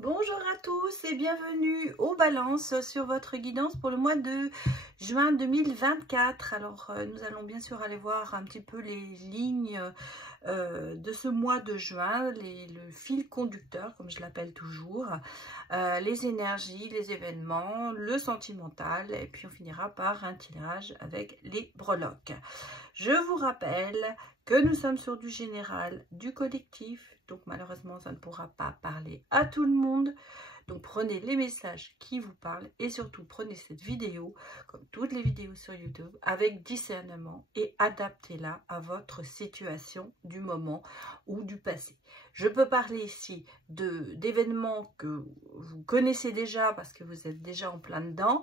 Bonjour à tous et bienvenue aux balances sur votre guidance pour le mois de juin 2024. Alors nous allons bien sûr aller voir un petit peu les lignes de ce mois de juin, le fil conducteur comme je l'appelle toujours, les énergies, les événements, le sentimental et puis on finira par un tirage avec les breloques. Je vous rappelle que nous sommes sur du général, du collectif, donc malheureusement ça ne pourra pas parler à tout le monde. Donc prenez les messages qui vous parlent et surtout prenez cette vidéo, comme toutes les vidéos sur YouTube, avec discernement et adaptez-la à votre situation du moment ou du passé. Je peux parler ici d'événements que vous connaissez déjà parce que vous êtes déjà en plein dedans,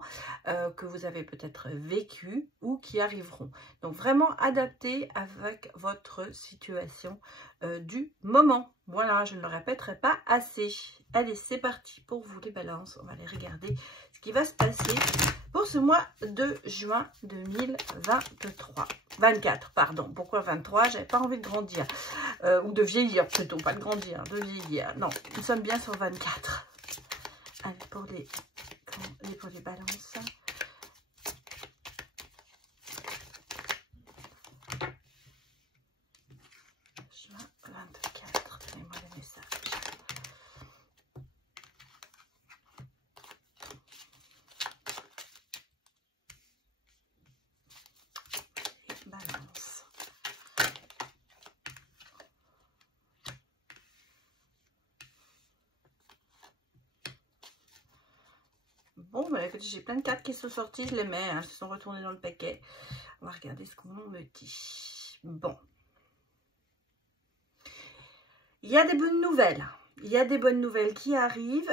que vous avez peut-être vécu ou qui arriveront. Donc vraiment adapté avec votre situation du moment. Voilà, je ne le répéterai pas assez. Allez, c'est parti pour vous les balances. On va aller regarder ce qui va se passer pour ce mois de juin 2023. 24, pardon. Pourquoi 23? J'avais pas envie de grandir. Ou de vieillir plutôt, pas de grandir, de vieillir. Non, nous sommes bien sur 24. Allez, pour les balances. Juin 24. Donnez-moi les messages. Balance. Bon, bah, écoutez, j'ai plein de cartes qui sont sorties, je les mets, hein, elles se sont retournées dans le paquet. On va regarder ce qu'on me dit. Bon. Il y a des bonnes nouvelles. Il y a des bonnes nouvelles qui arrivent.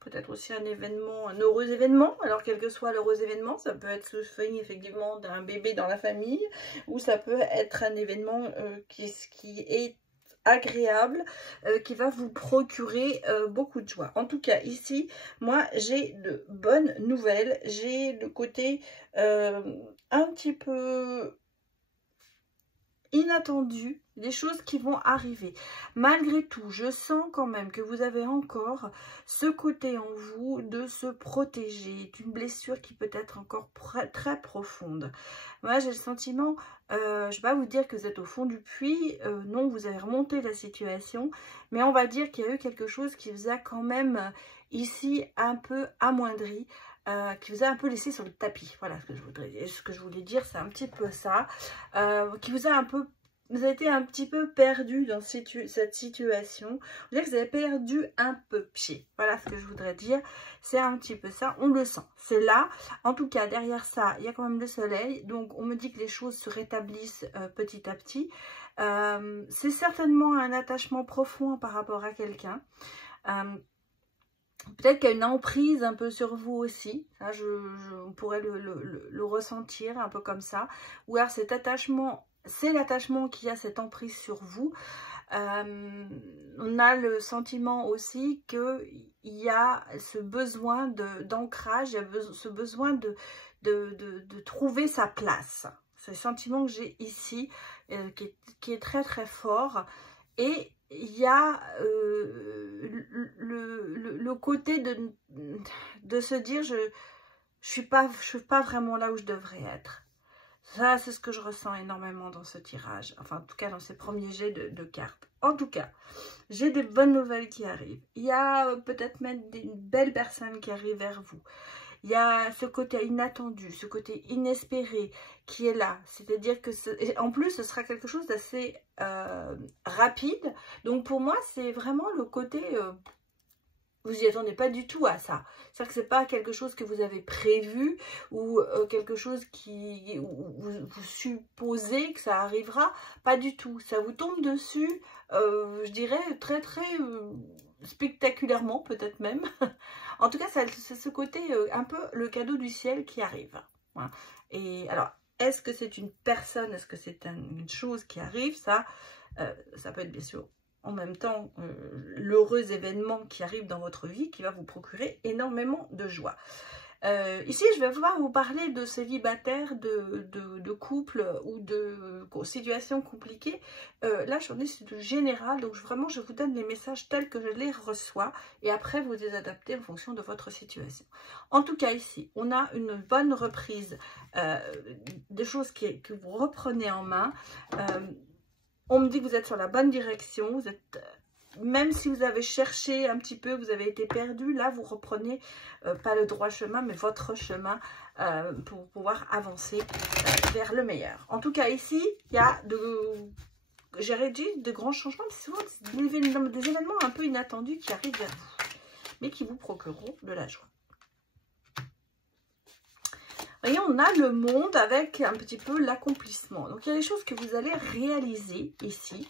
Peut-être aussi un événement, un heureux événement. Alors, quel que soit l'heureux événement, ça peut être le fait effectivement d'un bébé dans la famille, ou ça peut être un événement qui est agréable, qui va vous procurer beaucoup de joie. En tout cas, ici, moi, j'ai de bonnes nouvelles. J'ai le côté un petit peu inattendu, des choses qui vont arriver. Malgré tout, je sens quand même que vous avez encore ce côté en vous de se protéger d'une blessure qui peut être encore très profonde. Moi, j'ai le sentiment, je ne vais pas vous dire que vous êtes au fond du puits, non, vous avez remonté la situation, mais on va dire qu'il y a eu quelque chose qui vous a quand même ici un peu amoindri, qui vous a un peu laissé sur le tapis. Voilà ce que je voulais dire, c'est un petit peu ça, qui vous a un peu, vous avez été un petit peu perdu dans cette situation. Vous dire que vous avez perdu un peu pied. Voilà ce que je voudrais dire. C'est un petit peu ça, on le sent. C'est là. En tout cas, derrière ça, il y a quand même le soleil. Donc, on me dit que les choses se rétablissent petit à petit. C'est certainement un attachement profond par rapport à quelqu'un. Peut-être qu'il y a une emprise un peu sur vous aussi, ça, on pourrait le ressentir un peu comme ça. Ou alors cet attachement, c'est l'attachement qui a cette emprise sur vous. On a le sentiment aussi qu'il y a ce besoin d'ancrage, il y a ce besoin de trouver sa place. C'est le sentiment que j'ai ici, qui est très fort. Et il y a le côté de se dire je suis pas vraiment là où je devrais être. Ça, c'est ce que je ressens énormément dans ce tirage. Enfin, en tout cas, dans ces premiers jets de cartes. En tout cas, j'ai des bonnes nouvelles qui arrivent. Il y a peut-être même une belle personne qui arrive vers vous. Il y a ce côté inattendu, ce côté inespéré qui est là. C'est-à-dire que, en plus, ce sera quelque chose d'assez rapide. Donc, pour moi, c'est vraiment le côté... vous n'y attendez pas du tout à ça. C'est-à-dire que ce n'est pas quelque chose que vous avez prévu ou quelque chose où vous supposez que ça arrivera. Pas du tout. Ça vous tombe dessus, je dirais, très spectaculairement, peut-être même. En tout cas, c'est ce côté un peu le cadeau du ciel qui arrive. Voilà. Et alors, est-ce que c'est une personne, est-ce que c'est une chose qui arrive? Ça peut être bien sûr en même temps l'heureux événement qui arrive dans votre vie qui va vous procurer énormément de joie. Ici, je vais pouvoir vous parler de célibataires, de couples ou de situations compliquées. Là, j'en ai c'est du général, donc vraiment, je vous donne les messages tels que je les reçois et après, vous les adaptez en fonction de votre situation. En tout cas, ici, on a une bonne reprise des choses que vous reprenez en main. On me dit que vous êtes sur la bonne direction, vous êtes... Même si vous avez cherché un petit peu, vous avez été perdu, là vous reprenez pas le droit chemin, mais votre chemin pour pouvoir avancer vers le meilleur. En tout cas ici, il y a j'ai réduit de grands changements, mais c'est souvent des événements un peu inattendus qui arrivent vers vous, mais qui vous procureront de la joie. Vous voyez, on a le monde avec un petit peu l'accomplissement. Donc il y a des choses que vous allez réaliser ici.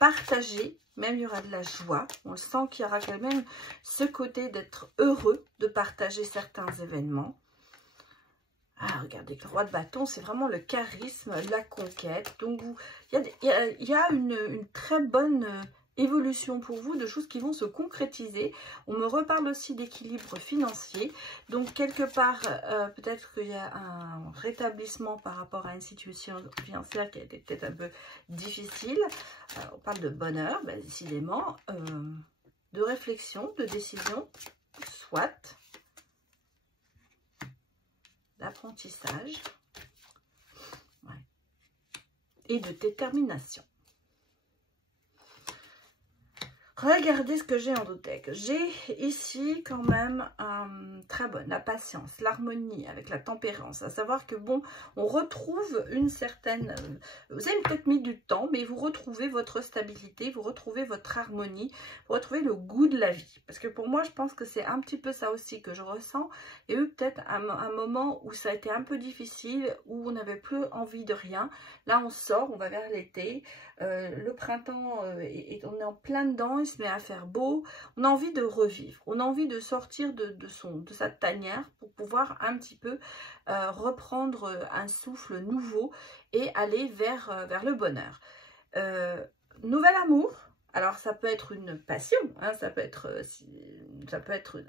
Partager, même il y aura de la joie, on le sent qu'il y aura quand même ce côté d'être heureux de partager certains événements. Ah, regardez, le roi de bâton, c'est vraiment le charisme, la conquête. Donc, il y a une très bonne évolution pour vous, de choses qui vont se concrétiser. On me reparle aussi d'équilibre financier. Donc, quelque part, peut-être qu'il y a un rétablissement par rapport à une situation financière qui a été peut-être un peu difficile. On parle de bonheur, ben, décidément, de réflexion, de décision, soit d'apprentissage, ouais, et de détermination. Regardez ce que j'ai en doTERRA. J'ai ici quand même très bonne, la patience, l'harmonie avec la tempérance. À savoir que bon, on retrouve une certaine... vous avez peut-être mis du temps, mais vous retrouvez votre stabilité, vous retrouvez votre harmonie, vous retrouvez le goût de la vie. Parce que pour moi, je pense que c'est un petit peu ça aussi que je ressens. Il y a eu peut-être un moment où ça a été un peu difficile, où on n'avait plus envie de rien. Là, on sort, on va vers l'été. Le printemps, on est en plein dedans, il se met à faire beau, on a envie de revivre, on a envie de sortir de sa tanière pour pouvoir un petit peu reprendre un souffle nouveau et aller vers le bonheur. Nouvel amour, alors ça peut être une passion, hein, ça peut être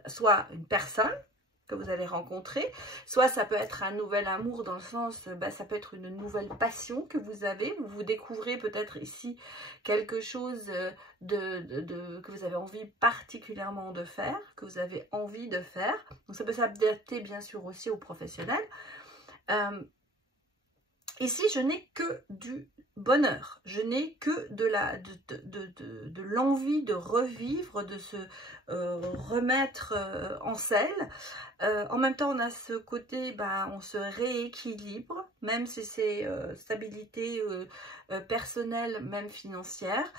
soit une personne que vous allez rencontrer, soit ça peut être un nouvel amour dans le sens, ça peut être une nouvelle passion que vous avez, vous découvrez peut-être ici quelque chose que vous avez envie particulièrement de faire, que vous avez envie de faire, donc ça peut s'adapter bien sûr aussi aux professionnels. Ici, je n'ai que du bonheur, je n'ai que de l'envie de revivre, de se remettre en selle. En même temps, on a ce côté, on se rééquilibre, même si c'est stabilité personnelle, même financière.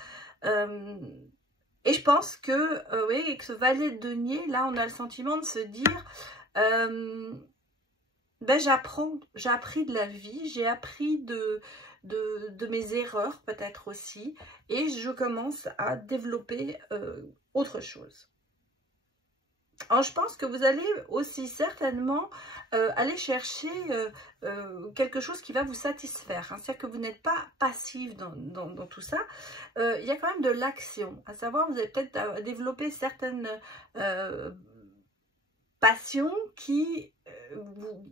Et je pense que, oui, avec ce valet de denier, là, on a le sentiment de se dire... j'ai appris de la vie, j'ai appris de mes erreurs peut-être aussi, et je commence à développer autre chose. Alors je pense que vous allez aussi certainement aller chercher quelque chose qui va vous satisfaire, hein. C'est-à-dire que vous n'êtes pas passif dans tout ça, il y a quand même de l'action, à savoir vous allez peut-être développer certaines... passion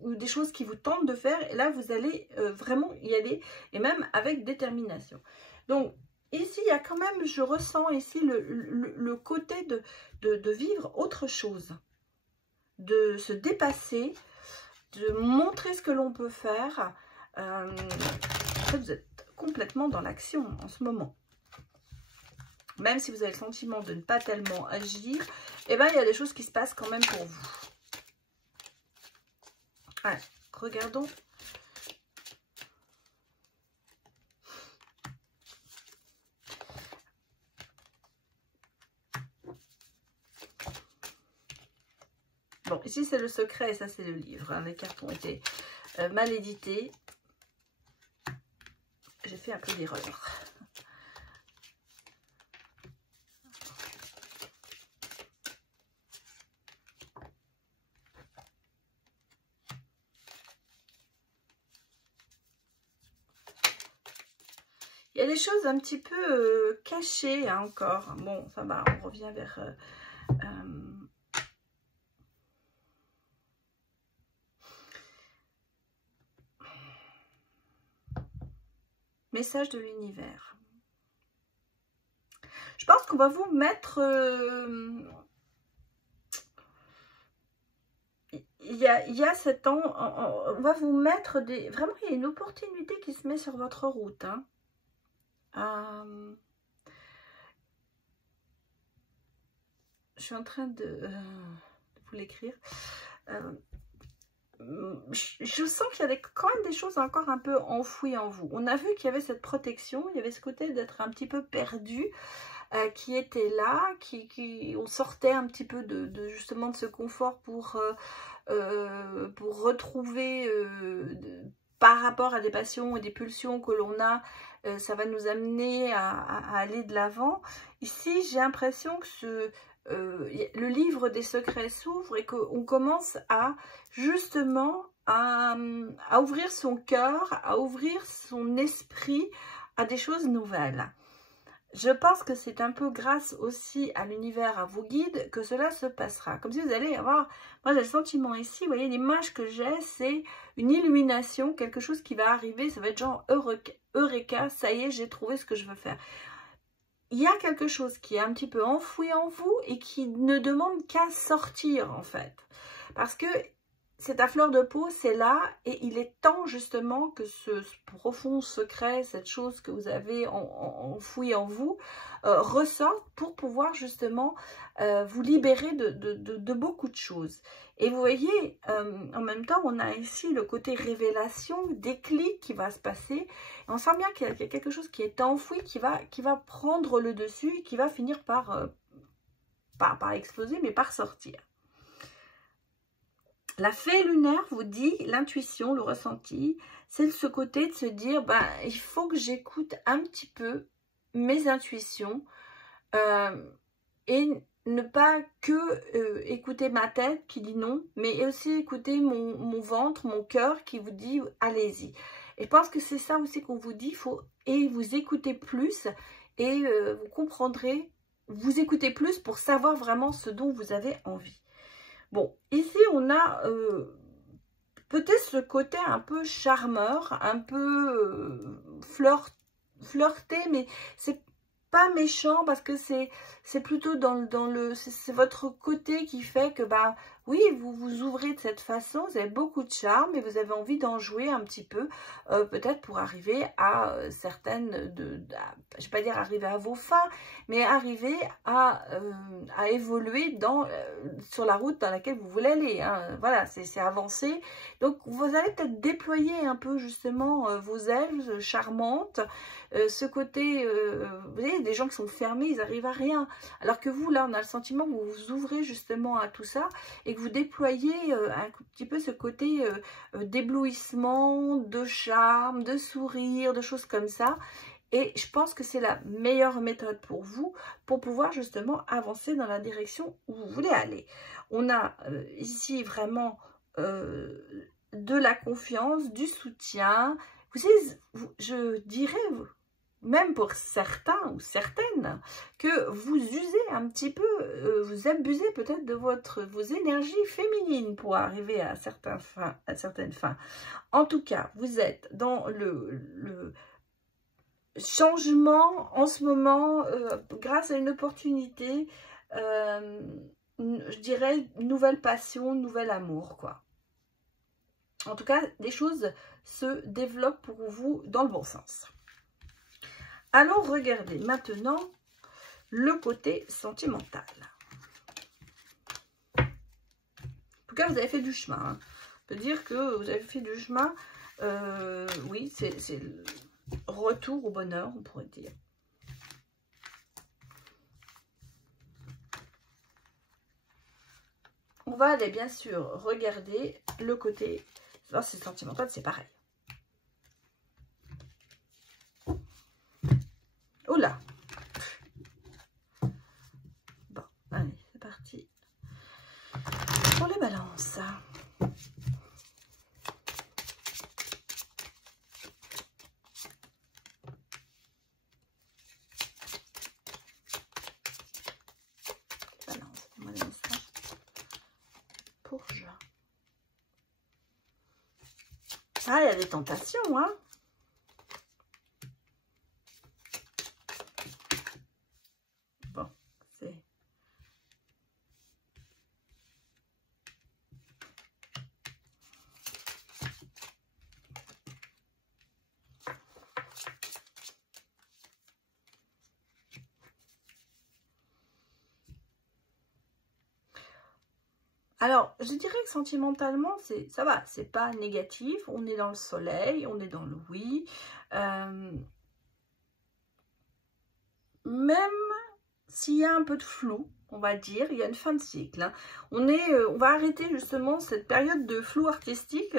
ou des choses qui vous tentent de faire, et là vous allez vraiment y aller, et même avec détermination. Donc ici il y a quand même, je ressens ici le côté de vivre autre chose, de se dépasser, de montrer ce que l'on peut faire. En fait, vous êtes complètement dans l'action en ce moment. Même si vous avez le sentiment de ne pas tellement agir, eh ben, il y a des choses qui se passent quand même pour vous. Allez, regardons. Bon, ici c'est le secret et ça c'est le livre, hein. Les cartes ont été mal éditées. J'ai fait un peu d'erreur. Il y a des choses un petit peu cachées, hein, encore. Bon, ça va, on revient vers... Message de l'univers. Je pense qu'on va vous mettre... il y a 7 ans, on va vous mettre des... Vraiment, il y a une opportunité qui se met sur votre route. Hein. Je suis en train de vous l'écrire. Je sens qu'il y a quand même des choses encore un peu enfouies en vous. On a vu qu'il y avait cette protection, il y avait ce côté d'être un petit peu perdu. Qui était là, on sortait un petit peu justement de ce confort pour retrouver par rapport à des passions et des pulsions que l'on a, ça va nous amener à aller de l'avant. Ici, j'ai l'impression que le livre des secrets s'ouvre et qu'on commence à justement à ouvrir son cœur, à ouvrir son esprit à des choses nouvelles. Je pense que c'est un peu grâce aussi à l'univers, à vos guides, que cela se passera. Comme si vous allez avoir... Moi, j'ai le sentiment ici, vous voyez, l'image que j'ai, c'est une illumination, quelque chose qui va arriver. Ça va être genre Eureka, ça y est, j'ai trouvé ce que je veux faire. Il y a quelque chose qui est un petit peu enfoui en vous et qui ne demande qu'à sortir, en fait. Parce que c'est à fleur de peau, c'est là, et il est temps justement que ce profond secret, cette chose que vous avez enfoui en vous, ressorte pour pouvoir justement vous libérer de beaucoup de choses. Et vous voyez, en même temps, on a ici le côté révélation, déclic qui va se passer. Et on sent bien qu'il y a quelque chose qui est enfoui, qui va prendre le dessus, et qui va finir par exploser, mais par sortir. La fée lunaire vous dit, l'intuition, le ressenti, c'est ce côté de se dire, ben, il faut que j'écoute un petit peu mes intuitions et ne pas que écouter ma tête qui dit non, mais aussi écouter mon ventre, mon cœur qui vous dit, allez-y. Et je pense que c'est ça aussi qu'on vous dit, et vous écoutez plus et vous comprendrez, vous écoutez plus pour savoir vraiment ce dont vous avez envie. Bon, ici, on a peut-être ce côté un peu charmeur, un peu flirté, mais c'est pas méchant parce que c'est plutôt c'est votre côté qui fait que, bah, oui, vous vous ouvrez de cette façon, vous avez beaucoup de charme et vous avez envie d'en jouer un petit peu, peut-être pour arriver à certaines, je vais pas dire arriver à vos fins, mais arriver à évoluer sur la route dans laquelle vous voulez aller. Hein. Voilà, c'est avancer. Donc, vous allez peut-être déployer un peu justement vos ailes charmantes, ce côté, vous voyez, des gens qui sont fermés, ils n'arrivent à rien. Alors que vous, là, on a le sentiment que vous vous ouvrez justement à tout ça et que vous déployez un petit peu ce côté d'éblouissement, de charme, de sourire, de choses comme ça. Et je pense que c'est la meilleure méthode pour vous, pour pouvoir justement avancer dans la direction où vous voulez aller. On a ici vraiment de la confiance, du soutien. Vous savez, je dirais, même pour certains ou certaines, que vous usez un petit peu, vous abusez peut-être de vos énergies féminines pour arriver à certaines fins. En tout cas, vous êtes dans le changement en ce moment, grâce à une opportunité, je dirais, nouvelle passion, nouvel amour, quoi. En tout cas, les choses se développent pour vous dans le bon sens. Allons regarder maintenant le côté sentimental. En tout cas, vous avez fait du chemin. Hein. On peut dire que vous avez fait du chemin. Oui, c'est le retour au bonheur, on pourrait dire. On va aller bien sûr regarder le côté... C'est sentimental, c'est pareil. Oh là! Bon, allez, c'est parti. Pour les balances. Balance, moi les messages pour juin. Ah, il y a des tentations, hein? Alors, je dirais que sentimentalement, ça va, c'est pas négatif. On est dans le soleil, on est dans le oui. Même s'il y a un peu de flou, on va dire, il y a une fin de cycle. Hein. On va arrêter justement cette période de flou artistique,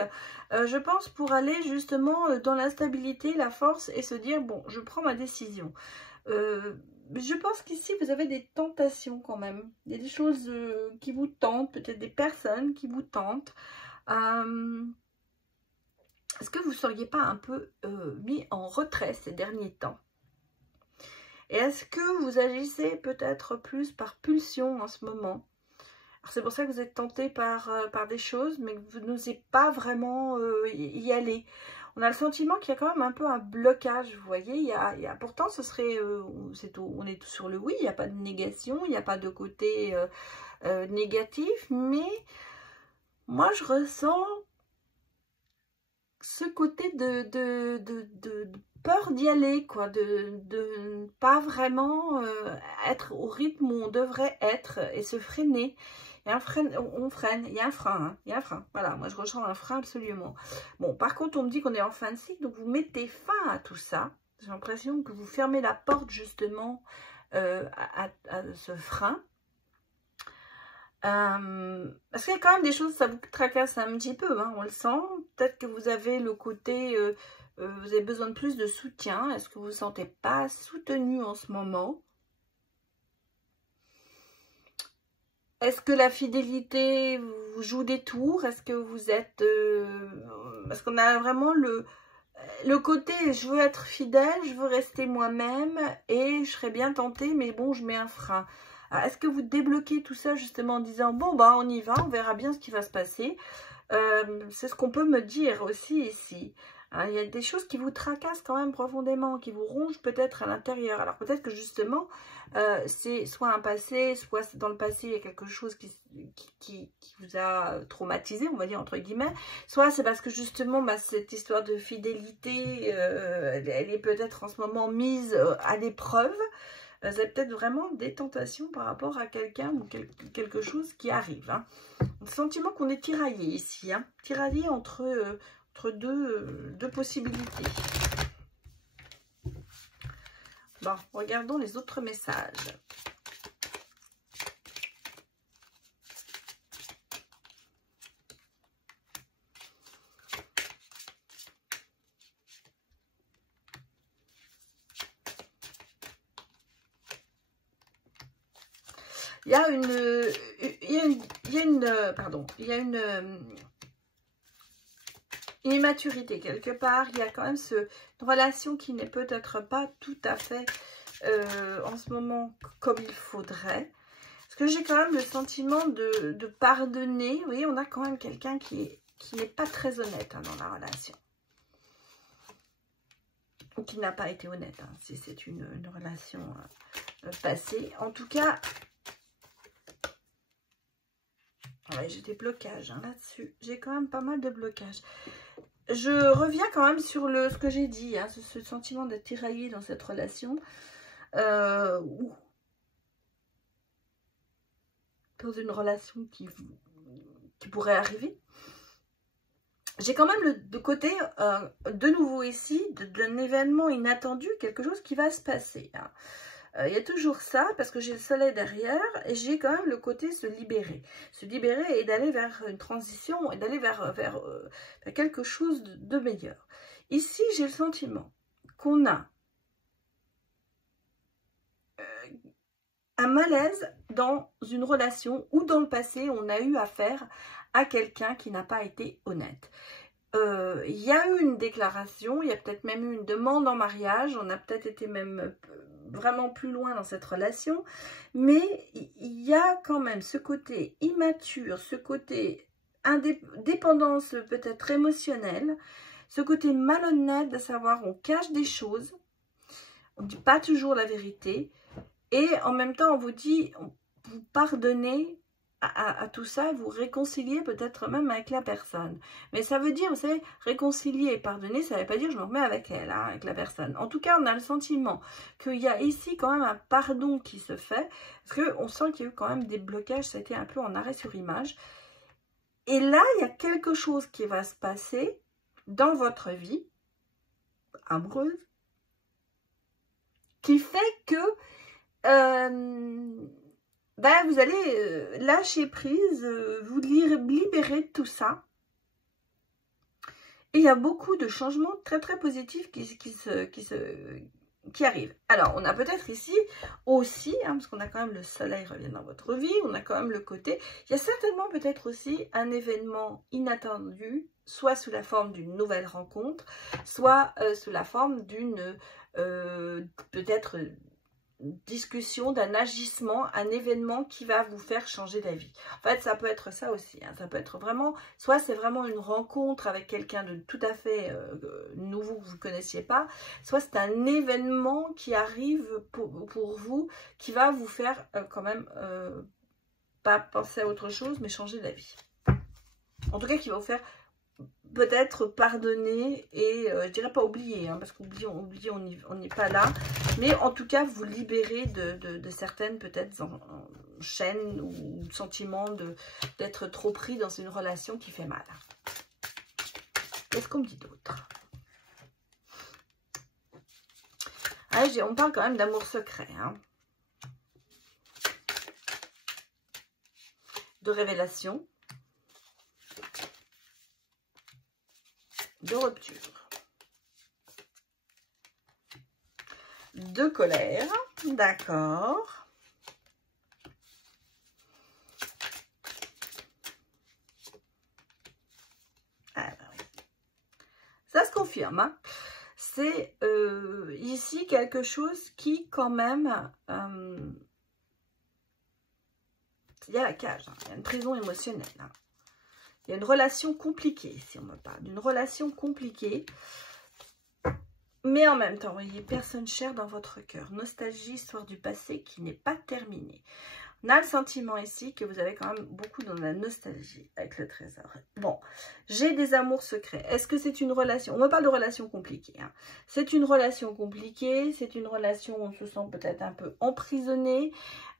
je pense, pour aller justement dans la stabilité, la force et se dire, bon, je prends ma décision. Je pense qu'ici, vous avez des tentations quand même. Il y a des choses qui vous tentent, peut-être des personnes qui vous tentent. Est-ce que vous ne seriez pas un peu mis en retrait ces derniers temps? Et est-ce que vous agissez peut-être plus par pulsion en ce moment? C'est pour ça que vous êtes tenté par des choses, mais que vous n'osez pas vraiment y aller. On a le sentiment qu'il y a quand même un peu un blocage, vous voyez. Pourtant, ce serait, on est sur le oui, il n'y a pas de négation, il n'y a pas de côté négatif, mais moi, je ressens ce côté de peur d'y aller, quoi, de ne pas vraiment être au rythme où on devrait être et se freiner. Il y a un frein, on freine, il y a un frein, hein, il y a un frein. Voilà, moi je ressens un frein absolument. Bon, par contre, on me dit qu'on est en fin de cycle, donc vous mettez fin à tout ça. J'ai l'impression que vous fermez la porte justement à ce frein. Parce qu'il y a quand même des choses, ça vous tracasse un petit peu, hein, on le sent. Peut-être que vous avez le côté, vous avez besoin de plus de soutien. Est-ce que vous ne vous sentez pas soutenu en ce moment? Est-ce que la fidélité vous joue des tours? Est-ce que vous êtes... parce qu'on a vraiment le côté, je veux être fidèle, je veux rester moi-même et je serais bien tentée, mais bon, je mets un frein. Est-ce que vous débloquez tout ça justement en disant, bon, bah on y va, on verra bien ce qui va se passer. C'est ce qu'on peut me dire aussi ici. Il y a des choses qui vous tracassent quand même profondément, qui vous rongent peut-être à l'intérieur. Alors peut-être que justement, c'est soit un passé, soit dans le passé, il y a quelque chose qui vous a traumatisé, on va dire entre guillemets. Soit c'est parce que justement, cette histoire de fidélité, elle est peut-être en ce moment mise à l'épreuve. Vous avez peut-être vraiment des tentations par rapport à quelqu'un ou quelque chose qui arrive. Hein. Le sentiment qu'on est tiraillé ici, hein, tiraillé entre deux possibilités. Bon, regardons les autres messages. Il y a une immaturité quelque part. Il y a quand même une relation qui n'est peut-être pas tout à fait en ce moment comme il faudrait. Parce que j'ai quand même le sentiment de pardonner. Vous voyez, on a quand même quelqu'un qui n'est pas très honnête hein, dans la relation. Ou qui n'a pas été honnête, hein, si c'est une relation passée. En tout cas... Ouais, j'ai des blocages hein, là-dessus. J'ai quand même pas mal de blocages. Je reviens quand même sur ce que j'ai dit, hein, ce sentiment d'être tiraillé dans cette relation. Ou dans une relation qui pourrait arriver. J'ai quand même le côté, de nouveau ici, d'un événement inattendu, quelque chose qui va se passer. Hein. Il y a toujours ça, parce que j'ai le soleil derrière, et j'ai quand même le côté se libérer. Se libérer et d'aller vers une transition, et d'aller vers quelque chose de meilleur. Ici, j'ai le sentiment qu'on a un malaise dans une relation, ou dans le passé, on a eu affaire à quelqu'un qui n'a pas été honnête. Il y a eu une déclaration, il y a peut-être même eu une demande en mariage, on a peut-être été même... vraiment plus loin dans cette relation, mais il y a quand même ce côté immature, ce côté dépendance peut-être émotionnelle, ce côté malhonnête de savoir on cache des choses, on ne dit pas toujours la vérité, Et en même temps, on vous dit, vous pardonnez à tout ça, vous réconciliez peut-être même avec la personne. Mais ça veut dire, vous savez, réconcilier et pardonner, ça ne veut pas dire je me remets avec elle, hein, avec la personne. En tout cas, on a le sentiment qu'il y a ici quand même un pardon qui se fait, parce qu'on sent qu'il y a eu quand même des blocages, ça a été un peu en arrêt sur image. Et là, il y a quelque chose qui va se passer dans votre vie amoureuse, qui fait que vous allez lâcher prise, vous libérer de tout ça. Et il y a beaucoup de changements très très positifs qui arrivent. Alors, on a peut-être ici aussi, hein, parce qu'on a quand même le soleil revient dans votre vie, on a quand même le côté, il y a certainement peut-être aussi un événement inattendu, soit sous la forme d'une nouvelle rencontre, soit sous la forme d'une peut-être discussion, d'un agissement, un événement qui va vous faire changer d'avis. En fait, ça peut être ça aussi. Hein. Ça peut être vraiment, soit c'est vraiment une rencontre avec quelqu'un de tout à fait nouveau que vous ne connaissiez pas, soit c'est un événement qui arrive pour vous, qui va vous faire quand même pas penser à autre chose, mais changer d'avis. En tout cas, qui va vous faire peut-être pardonner et je dirais pas oublier, hein, parce qu'oublier, on n'est pas là, mais en tout cas vous libérer de certaines peut-être chaînes ou sentiments d'être trop pris dans une relation qui fait mal. Qu'est-ce qu'on me dit d'autre? Ah, on parle quand même d'amour secret, hein. De révélation, de rupture, de colère, d'accord. Ah, bah oui. Ça se confirme, hein. C'est ici quelque chose qui quand même, il y a la cage, hein. Il y a une prison émotionnelle, hein. Il y a une relation compliquée, si on me parle d'une relation compliquée. Mais en même temps, vous voyez, personne chère dans votre cœur. Nostalgie, histoire du passé qui n'est pas terminée. On a le sentiment ici que vous avez quand même beaucoup dans la nostalgie avec le trésor. Bon, j'ai des amours secrets. Est-ce que c'est une relation? On me parle de relation compliquée. Hein. C'est une relation compliquée. C'est une relation où on se sent peut-être un peu emprisonné.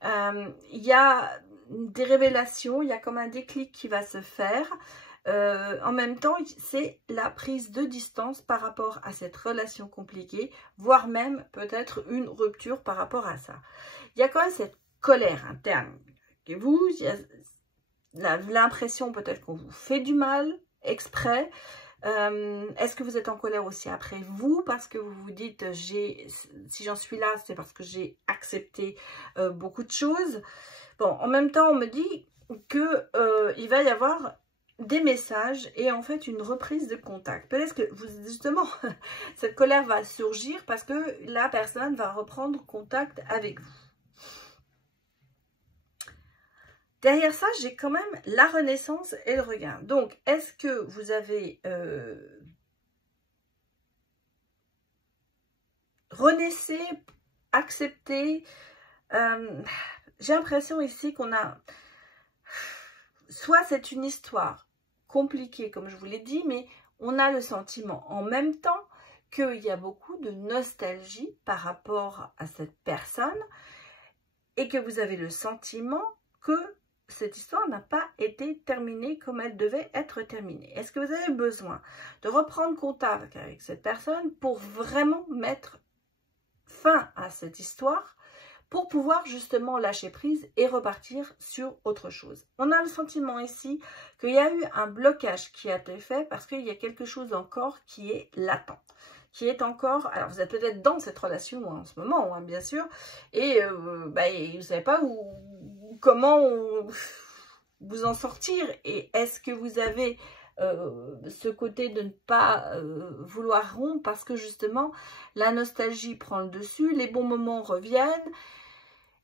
Il y a des révélations. Il y a comme un déclic qui va se faire. En même temps, c'est la prise de distance par rapport à cette relation compliquée, voire même peut-être une rupture par rapport à ça. Il y a quand même cette colère interne. Et vous, il y a l'impression peut-être qu'on vous fait du mal exprès. Est-ce que vous êtes en colère aussi après vous parce que vous vous dites si j'en suis là, c'est parce que j'ai accepté beaucoup de choses. Bon, en même temps, on me dit que il va y avoir des messages et en fait une reprise de contact. Peut-être que vous, justement, cette colère va surgir parce que la personne va reprendre contact avec vous. Derrière ça, j'ai quand même la renaissance et le regain. Donc, est-ce que vous avez renaissé, accepté? J'ai l'impression ici qu'on a... Soit c'est une histoire compliquée, comme je vous l'ai dit, mais on a le sentiment en même temps qu'il y a beaucoup de nostalgie par rapport à cette personne et que vous avez le sentiment que cette histoire n'a pas été terminée comme elle devait être terminée. Est-ce que vous avez besoin de reprendre contact avec cette personne pour vraiment mettre fin à cette histoire, pour pouvoir justement lâcher prise et repartir sur autre chose? On a le sentiment ici qu'il y a eu un blocage qui a été fait parce qu'il y a quelque chose encore qui est latent, qui est encore... Alors, vous êtes peut-être dans cette relation en ce moment, hein, bien sûr, et vous ne savez pas comment vous en sortir. Et est-ce que vous avez ce côté de ne pas vouloir rompre parce que justement, la nostalgie prend le dessus, les bons moments reviennent.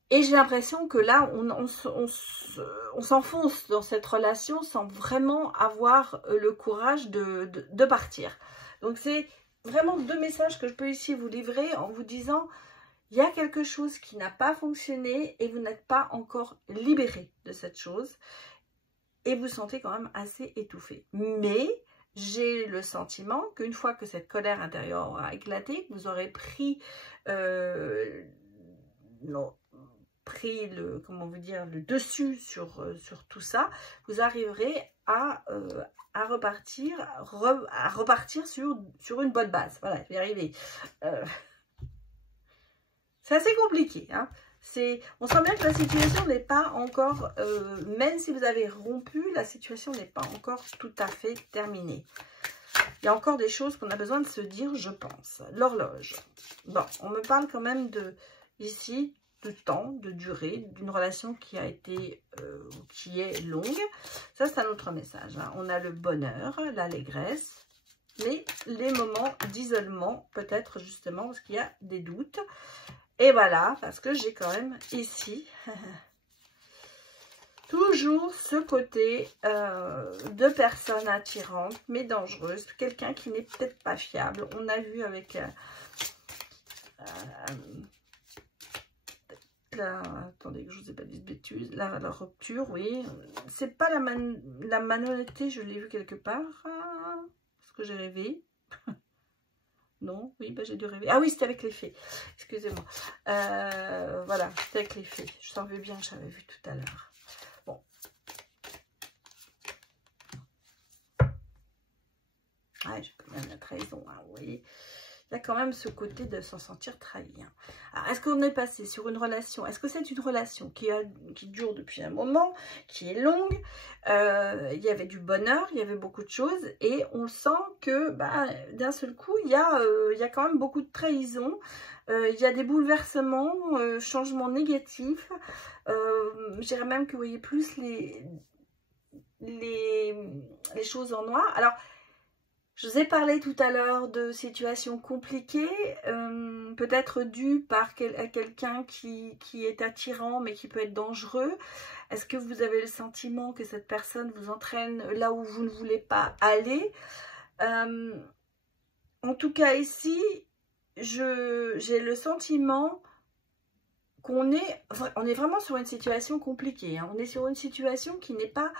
Et j'ai l'impression que là, on s'enfonce dans cette relation sans vraiment avoir le courage de partir. Donc, c'est vraiment deux messages que je peux ici vous livrer en vous disant, Il y a quelque chose qui n'a pas fonctionné et vous n'êtes pas encore libéré de cette chose. Et vous sentez quand même assez étouffé. Mais j'ai le sentiment qu'une fois que cette colère intérieure aura éclaté, que vous aurez pris comment vous dire, le dessus sur tout ça, vous arriverez à repartir sur une bonne base. Voilà, je vais y arriver. C'est assez compliqué, hein. On sent bien que la situation n'est pas encore, même si vous avez rompu, la situation n'est pas encore tout à fait terminée. Il y a encore des choses qu'on a besoin de se dire, je pense. L'horloge. Bon, on me parle quand même ici, de temps, de durée, d'une relation qui a été, qui est longue. Ça, c'est un autre message, hein. On a le bonheur, l'allégresse, mais les moments d'isolement, peut-être justement, parce qu'il y a des doutes. Et voilà, parce que j'ai quand même ici toujours ce côté de personne attirante, mais dangereuse. Quelqu'un qui n'est peut-être pas fiable. On a vu avec attendez que je vous ai pas dit de bêtises. La rupture, oui. C'est pas la malhonnêteté, je l'ai vu quelque part. Est-ce que j'ai rêvé? Non, oui, bah, j'ai dû rêver. Ah oui, c'était avec les fées. Excusez-moi. Voilà, c'était avec les fées. Je savais bien que j'avais vu tout à l'heure. Bon. Ah, j'ai quand même la trahison, hein, vous voyez. Il y a quand même ce côté de s'en sentir trahi. Hein. Alors, est-ce qu'on est passé sur une relation? Est-ce que c'est une relation qui dure depuis un moment, qui est longue? Il y avait du bonheur, il y avait beaucoup de choses. Et on sent que d'un seul coup, il y a quand même beaucoup de trahison. Il y a des bouleversements, changements négatifs. Je dirais même que vous voyez plus les choses en noir. Alors, je vous ai parlé tout à l'heure de situations compliquées, peut-être dues par quelqu'un qui est attirant mais qui peut être dangereux. Est-ce que vous avez le sentiment que cette personne vous entraîne là où vous ne voulez pas aller? En tout cas ici, j'ai le sentiment qu'on est vraiment sur une situation compliquée. Hein. On est sur une situation qui n'est pas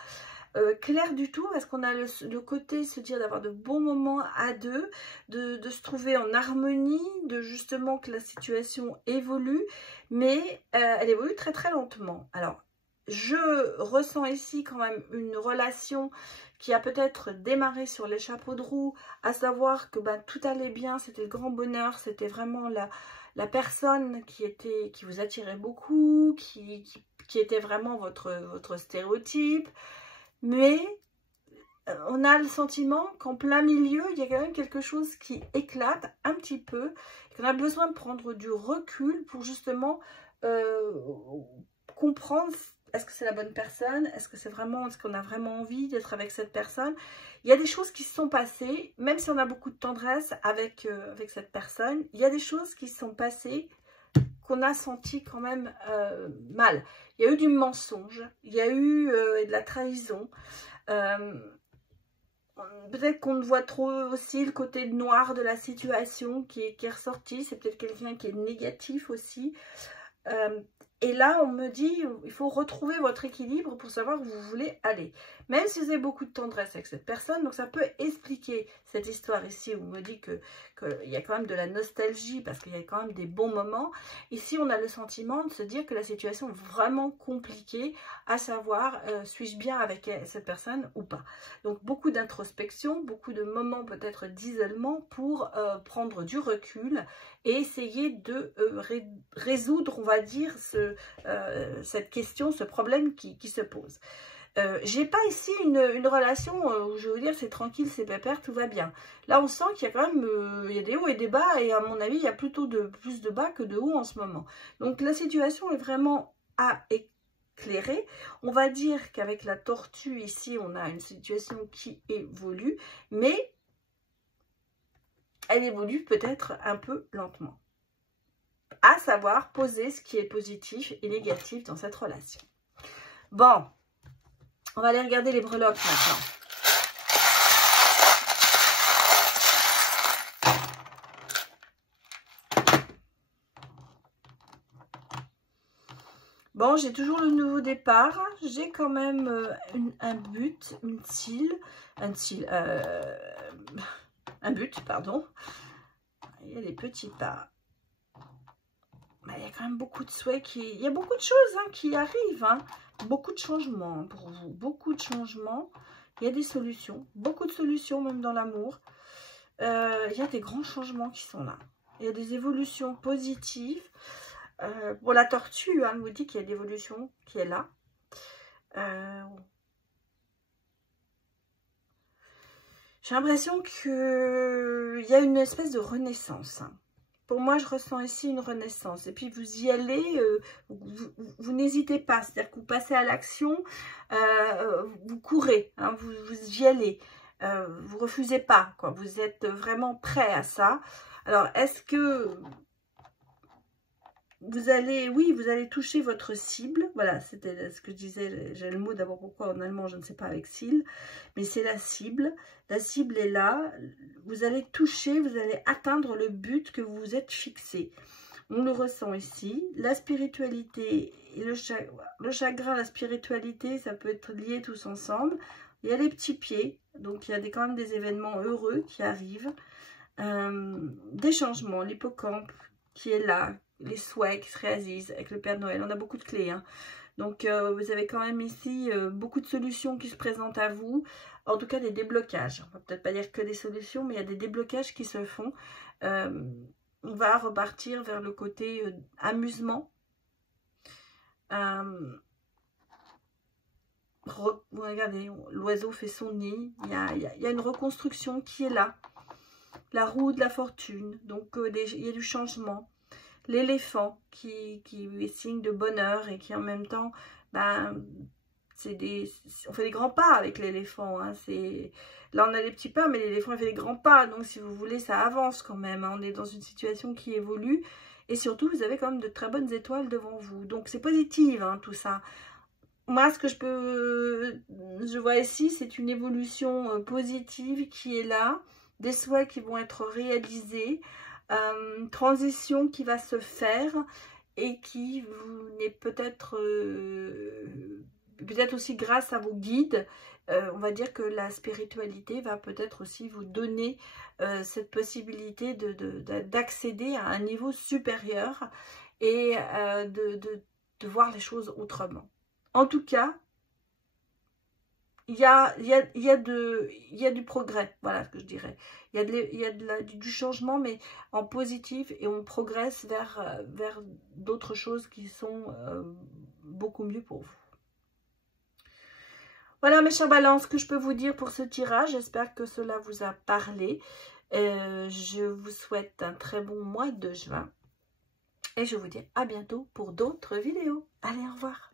clair du tout, parce qu'on a le côté se dire d'avoir de bons moments à deux, de se trouver en harmonie, de justement que la situation évolue, mais elle évolue très très lentement. Alors, je ressens ici quand même une relation qui a peut-être démarré sur les chapeaux de roue, à savoir que tout allait bien, c'était le grand bonheur, c'était vraiment la personne qui vous attirait beaucoup, qui était vraiment votre stéréotype. Mais on a le sentiment qu'en plein milieu, il y a quand même quelque chose qui éclate un petit peu, qu'on a besoin de prendre du recul pour justement comprendre, est-ce que c'est la bonne personne, est-ce qu'on a vraiment envie d'être avec cette personne. Il y a des choses qui se sont passées, même si on a beaucoup de tendresse avec cette personne, il y a des choses qui se sont passées qu'on a senti quand même mal. Il y a eu du mensonge, il y a eu de la trahison. Peut-être qu'on voit trop aussi le côté noir de la situation qui est ressorti. C'est peut-être quelqu'un qui est négatif aussi. Et là, on me dit, il faut retrouver votre équilibre pour savoir où vous voulez aller. Même si vous avez beaucoup de tendresse avec cette personne, donc ça peut expliquer cette histoire ici où on me dit qu'il y a quand même de la nostalgie parce qu'il y a quand même des bons moments. Ici, on a le sentiment de se dire que la situation est vraiment compliquée, à savoir, suis-je bien avec cette personne ou pas. Donc, beaucoup d'introspection, beaucoup de moments peut-être d'isolement pour prendre du recul et essayer de résoudre, on va dire, cette question, ce problème qui se pose. J'ai pas ici une relation où je veux dire c'est tranquille, c'est pépère, tout va bien. Là on sent qu'il y a quand même il y a des hauts et des bas et à mon avis il y a plutôt plus de bas que de hauts en ce moment. Donc la situation est vraiment à éclairer. On va dire qu'avec la tortue ici on a une situation qui évolue, mais elle évolue peut-être un peu lentement. À savoir poser ce qui est positif et négatif dans cette relation. Bon, on va aller regarder les breloques maintenant. Bon, j'ai toujours le nouveau départ. J'ai quand même un but, un but, pardon. Il y a les petits pas. Il y a quand même beaucoup de souhaits il y a beaucoup de choses qui arrivent. Hein. Beaucoup de changements pour vous. Beaucoup de changements. Il y a des solutions. Beaucoup de solutions même dans l'amour. Il y a des grands changements qui sont là. Il y a des évolutions positives. Pour la tortue, elle nous dit qu'il y a l'évolution qui est là. J'ai l'impression qu'il y a une espèce de renaissance. Pour moi, je ressens ici une renaissance. Et puis, vous y allez, vous n'hésitez pas. C'est-à-dire que vous passez à l'action, vous courez, hein, vous y allez. Vous refusez pas, quoi. Vous êtes vraiment prêt à ça. Alors, est-ce que vous allez, oui, vous allez toucher votre cible. Voilà, c'était ce que je disais. J'ai le mot d'abord, pourquoi en allemand, je ne sais pas, avec cible. Mais c'est la cible. La cible est là. Vous allez toucher, vous allez atteindre le but que vous vous êtes fixé. On le ressent ici. La spiritualité et le chagrin, la spiritualité, ça peut être lié tous ensemble. Il y a les petits pieds. Donc, il y a quand même des événements heureux qui arrivent. Des changements. L'hippocampe qui est là. Les souhaits qui se réalisent avec le Père Noël. On a beaucoup de clés. Hein. Donc, vous avez quand même ici beaucoup de solutions qui se présentent à vous. En tout cas, des déblocages. On va peut-être pas dire que des solutions, mais il y a des déblocages qui se font. On va repartir vers le côté amusement. Regardez, l'oiseau fait son nid. Il y a une reconstruction qui est là. La roue de la fortune. Donc, il y a du changement. L'éléphant qui est signe de bonheur et qui en même temps, on fait des grands pas avec l'éléphant. Hein, là, on a des petits pas, mais l'éléphant fait des grands pas. Donc, si vous voulez, ça avance quand même. Hein, on est dans une situation qui évolue. Et surtout, vous avez quand même de très bonnes étoiles devant vous. Donc, c'est positif, hein, tout ça. Moi, ce que je vois ici, c'est une évolution positive qui est là. Des souhaits qui vont être réalisés. Transition qui va se faire et qui n'est peut-être aussi grâce à vos guides. On va dire que la spiritualité va peut-être aussi vous donner cette possibilité d'accéder à un niveau supérieur et de voir les choses autrement. En tout cas, il y a du progrès, voilà ce que je dirais. Il y a du changement, mais en positif, et on progresse vers d'autres choses qui sont beaucoup mieux pour vous. Voilà mes chers balances, ce que je peux vous dire pour ce tirage. J'espère que cela vous a parlé. Je vous souhaite un très bon mois de juin. Et je vous dis à bientôt pour d'autres vidéos. Allez, au revoir.